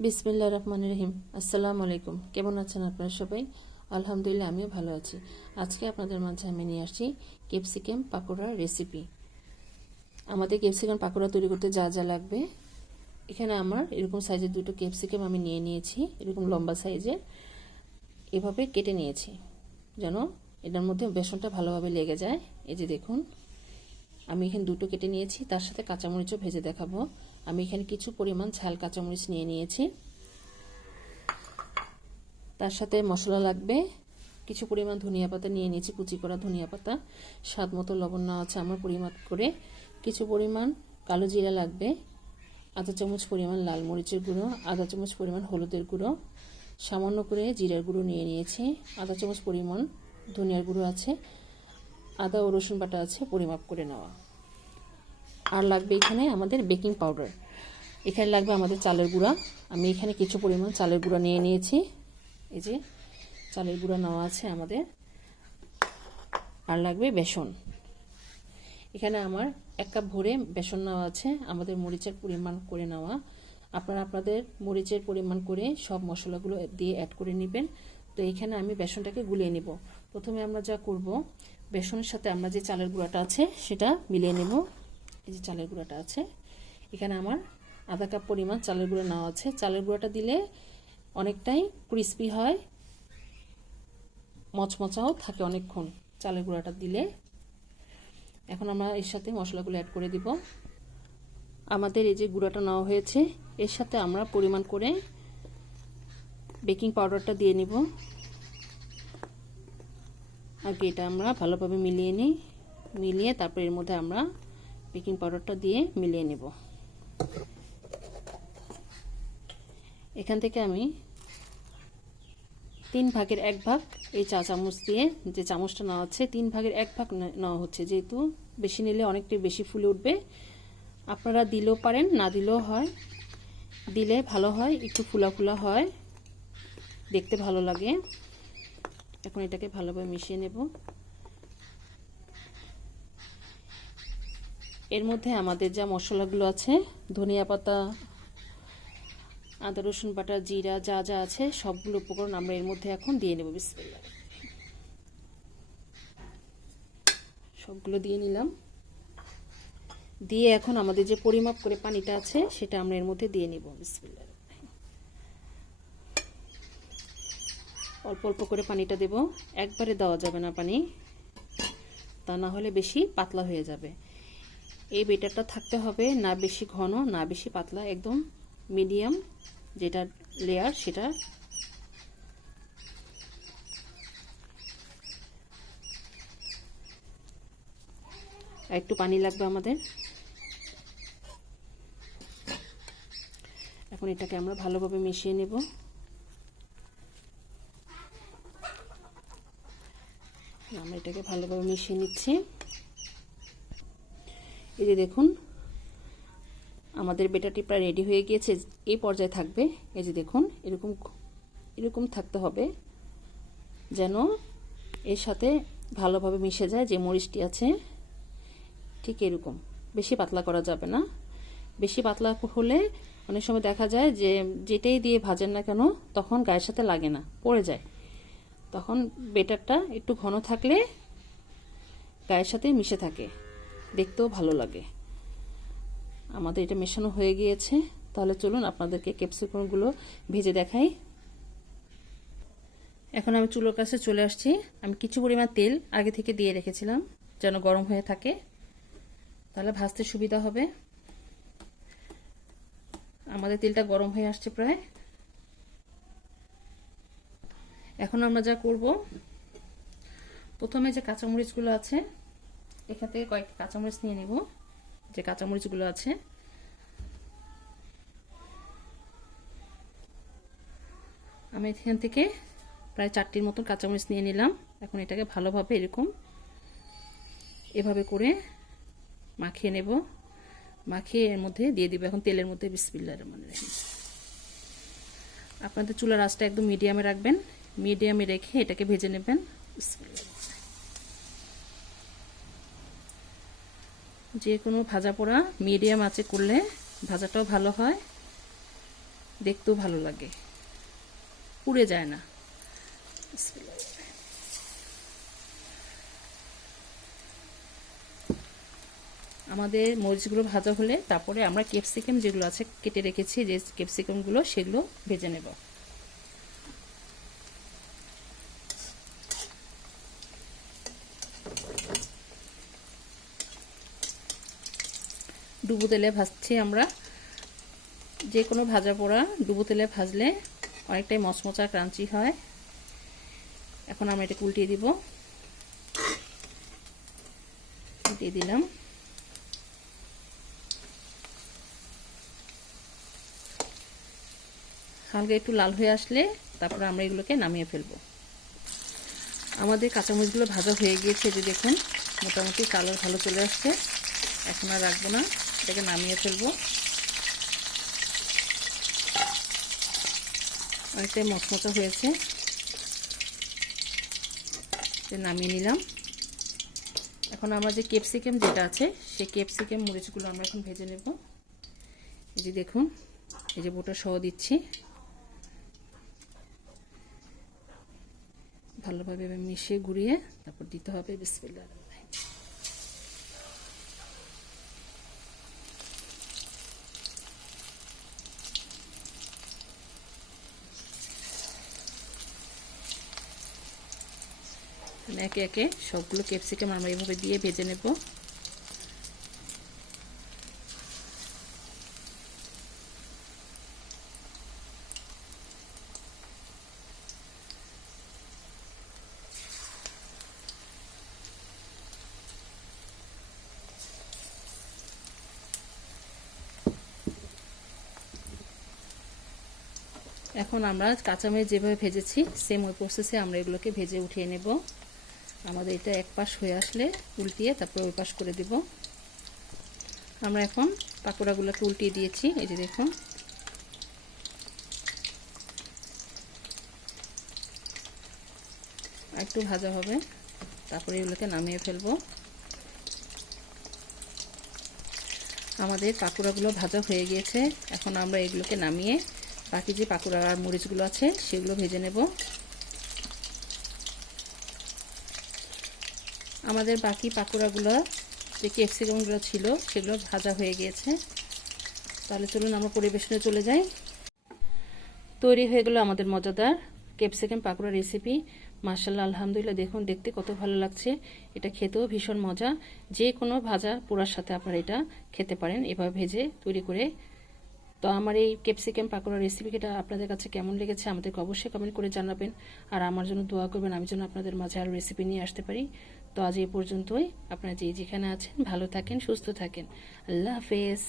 বিসমিল্লাহির রহমানির রহিম। আসসালামু আলাইকুম। কেমন আছেন আপনারা সবাই? আলহামদুলিল্লাহ, আমিও ভালো আছি। আজকে আপনাদের মাঝে আমি নিয়ে আসছি ক্যাপসিকাম পাকোড়ার রেসিপি। আমাদের ক্যাপসিকাম পাকোড়া তৈরি করতে যা যা লাগবে, এখানে আমার এরকম সাইজের দুটো ক্যাপসিকাম আমি নিয়ে নিয়েছি, এরকম লম্বা সাইজের। এভাবে কেটে নিয়েছি যেন এটার মধ্যে বেসনটা ভালোভাবে লেগে যায়। এই যে দেখুন, আমি এখানে দুটো কেটে নিয়েছি, তার সাথে কাঁচামরিচও ভেজে দেখাবো। আমি এখানে কিছু পরিমাণ ঝাল কাঁচামরিচ নিয়ে নিয়েছি। তার সাথে মশলা লাগবে, কিছু পরিমাণ ধনিয়া পাতা নিয়ে নিয়েছি, কুচি করা ধনিয়া পাতা। স্বাদ মতো লবণ নেওয়া আছে আমার পরিমাপ করে। কিছু পরিমাণ কালো জিরা লাগবে, আধা চামচ পরিমাণ লাল মরিচের গুঁড়ো, আধা চামচ পরিমাণ হলুদের গুঁড়ো, সামান্য করে জিরার গুঁড়ো নিয়ে নিয়েছি, আধা চামচ পরিমাণ ধনিয়ার গুঁড়ো আছে, আদা ও রসুন বাটা আছে পরিমাপ করে নেওয়া। আর লাগবে এখানে আমাদের বেকিং পাউডার। এখানে লাগবে আমাদের চালের গুঁড়া। আমি এখানে কিছু পরিমাণ চালের গুঁড়া নিয়ে নিয়েছি। এই যে চালের গুঁড়া নেওয়া আছে আমাদের। আর লাগবে বেসন। এখানে আমার 1 কাপ ভরে বেসন নেওয়া আছে, আমাদের মরিচের পরিমাণ করে নেওয়া। আপনারা আপনাদের মরিচের পরিমাণ করে সব মশলাগুলো দিয়ে অ্যাড করে নেবেন। তো এখানে আমি বেসনটাকে গুলিয়ে নেব। প্রথমে আমরা যা করব, বেসনের সাথে আমরা যে চালের গুঁড়াটা আছে সেটা মিলিয়ে নেব। এই যে চালের গুঁড়াটা আছে, এখানে আমার আধা কাপ পরিমাণ চালের গুঁড়া নেওয়া আছে। চালের গুঁড়াটা দিলে অনেকটাই ক্রিস্পি হয়, মচমচাও থাকে অনেকক্ষণ চালের গুঁড়াটা দিলে। এখন আমরা এর সাথে মশলাগুলো অ্যাড করে দিব। আমাদের এই যে গুঁড়াটা নেওয়া হয়েছে, এর সাথে আমরা পরিমাণ করে বেকিং পাউডারটা দিয়ে নিব। আগে এটা আমরা ভালোভাবে মিলিয়ে নিই, মিলিয়ে তারপর এর মধ্যে আমরা বেকিং পাউডারটা দিয়ে মিলিয়ে নেব। এখান থেকে আমি 3 ভাগের 1 ভাগ এই চা চামচ দিয়ে, যে চামচটা নেওয়া হচ্ছে 3 ভাগের 1 ভাগ নেওয়া হচ্ছে, যেহেতু বেশি নিলে অনেকটাই বেশি ফুলে উঠবে। আপনারা দিলেও পারেন, না দিলেও হয়। দিলে ভালো হয়, একটু ফুলা ফুলা হয়, দেখতে ভালো লাগে। এখন এটাকে ভালোভাবে মিশিয়ে নেব। এর মধ্যে আমাদের যা মশলাগুলো আছে, ধনিয়া পাতা, আদা রসুন বাটা, জিরা, যা যা আছে সবগুলো উপকরণ আমরা এর মধ্যে এখন দিয়ে নেব। বিসমিল্লাহ, সবগুলো দিয়ে নিলাম। দিয়ে এখন আমাদের যে পরিমাপ করে পানিটা আছে সেটা আমরা এর মধ্যে দিয়ে নেব। বিসমিল্লাহ, অল্প অল্প করে পানিটা দেব, একবারে দেওয়া যাবে না পানি, তা না হলে বেশি পাতলা হয়ে যাবে। এই বেটারটা থাকতে হবে না বেশি ঘন না বেশি পাতলা, একদম মিডিয়াম যেটা লেয়ার সেটা। একটু পানি লাগবে আমাদের। এখন এটাকে আমরা ভালোভাবে মিশিয়ে নেব। আমরা এটাকে ভালোভাবে মিশিয়ে নিচ্ছি। এই যে দেখুন, আমাদের বেটারটি প্রায় রেডি হয়ে গিয়েছে। এই পর্যায়ে থাকবে, এই যে দেখুন, এরকম এরকম থাকতে হবে যেন এর সাথে ভালোভাবে মিশে যায় যে মরিচটি আছে। ঠিক এরকম, বেশি পাতলা করা যাবে না। বেশি পাতলা হলে অনেক সময় দেখা যায় যে যেটাই দিয়ে ভাজেন না কেন তখন গায়ের সাথে লাগে না, পড়ে যায়। তখন বেটারটা একটু ঘন থাকলে গায়ের সাথে মিশে থাকে, দেখতেও ভালো লাগে। আমাদের এটা মেশানো হয়ে গিয়েছে। তাহলে চলুন আপনাদেরকে ক্যাপসিকামগুলো ভেজে দেখাই। এখন আমি চুলোর কাছে চলে আসছি। আমি কিছু পরিমাণ তেল আগে থেকে দিয়ে রেখেছিলাম যেন গরম হয়ে থাকে, তাহলে ভাজতে সুবিধা হবে। আমাদের তেলটা গরম হয়ে আসছে প্রায়। এখন আমরা যা করব, প্রথমে যে কাঁচামরিচগুলো আছে এখান থেকে কয়েকটা কাঁচামরিচ নিয়ে নিব। যে কাঁচামরিচগুলো আছে আমি এখান থেকে প্রায় 4টির মতো কাঁচামরিচ নিয়ে নিলাম। এখন এটাকে ভালোভাবে এভাবে করে মাখিয়ে নেব। মাখিয়ে এর মধ্যে দিয়ে দিব এখন তেলের মধ্যে। বিসমিল্লাহির রহমানির রহিম। আপনাদের চুলার আঁচটা একদম মিডিয়ামে রাখবেন, মিডিয়ামে রেখে এটাকে ভেজে নেবেন। যে কোনো ভাজা পোড়া মিডিয়াম আঁচে করলে ভাজাটাও ভালো হয়, দেখতেও ভালো লাগে, পুড়ে যায় না। আমাদের মরিচগুলো ভাজা হলে তারপরে আমরা ক্যাপসিকাম যেগুলো আছে কেটে রেখেছি, যে ক্যাপসিকামগুলো সেগুলো ভেজে নেব। ডুবো তেলে ভাজছি আমরা। যে কোনো ভাজা পোড়া ডুবো তেলে ভাজলে অনেকটাই মচমচা ক্রাঞ্চি হয়। এখন আমরা এটাকে উল্টিয়ে দিব। উল্টিয়ে দিলাম। হালকা একটু লাল হয়ে আসলে তারপরে আমরা এগুলোকে নামিয়ে ফেলবো। আমাদের কাঁচামরিচগুলো ভাজা হয়ে গিয়েছে, যে দেখুন মোটামুটি কালার ভালো চলে আসছে। এখন আর রাখবো না, এটাকে নামিয়ে ফেলবো। অনেকটাই মচমচা হয়েছে, নামিয়ে নিলাম। এখন আমরা যে ক্যাপসিকাম যেটা আছে সেই ক্যাপসিকাম মরিচগুলো আমরা এখন ভেজে নেব। এই যে দেখুন, এই যে বোটা সহ দিচ্ছি, ভালোভাবে মিশিয়ে ঘুরিয়ে তারপর দিতে হবে। বিসমিল্লাহ। একে একে সবগুলো ক্যাপসিকাম আমরা এইভাবে দিয়ে ভেজে নেব। এখন আমরা কাঁচামরিচ যেভাবে ভেজেছি সেম ওই প্রসেসে আমরা এগুলোকে ভেজে উঠিয়ে নেব। আমাদের এটা এক পাশ হয়ে আসলে উল্টিয়ে তারপর ওই পাশ করে দিব। আমরা এখন পাকোড়াগুলোকে উল্টিয়ে দিয়েছি, এই যে দেখুন। একটু ভাজা হবে, তারপরে এগুলোকে নামিয়ে ফেলবো। আমাদের পাকোড়াগুলো ভাজা হয়ে গিয়েছে, এখন আমরা এগুলোকে নামিয়ে বাকি যে পাকোড়া আর মরিচগুলো আছে সেগুলো ভেজে নেব। আমাদের বাকি পাকোড়াগুলো যে ক্যাপসিকামগুলো ছিল সেগুলো ভাজা হয়ে গিয়েছে। তাহলে চলুন আমরা পরিবেশনে চলে যাই। তৈরি হয়ে গেল আমাদের মজাদার ক্যাপসিকাম পাকোড়া রেসিপি। মাশাআল্লাহ, আলহামদুলিল্লাহ, দেখুন দেখতে কত ভালো লাগছে। এটা খেতেও ভীষণ মজা। যে কোনো ভাজা পোড়ার সাথে আপনারা এটা খেতে পারেন, এভাবে ভেজে তৈরি করে। তো আমার এই ক্যাপসিকাম পাকোড়া রেসিপিটা আপনাদের কাছে কেমন লেগেছে আমাদেরকে অবশ্যই কমেন্ট করে জানাবেন। আর আমার জন্য দোয়া করবেন, আমি যেন আপনাদের মাঝে আরও রেসিপি নিয়ে আসতে পারি। তো আজ এই পর্যন্তই। আপনারা যেখানে আছেন ভালো থাকেন, সুস্থ থাকেন। আল্লাহ হাফেজ।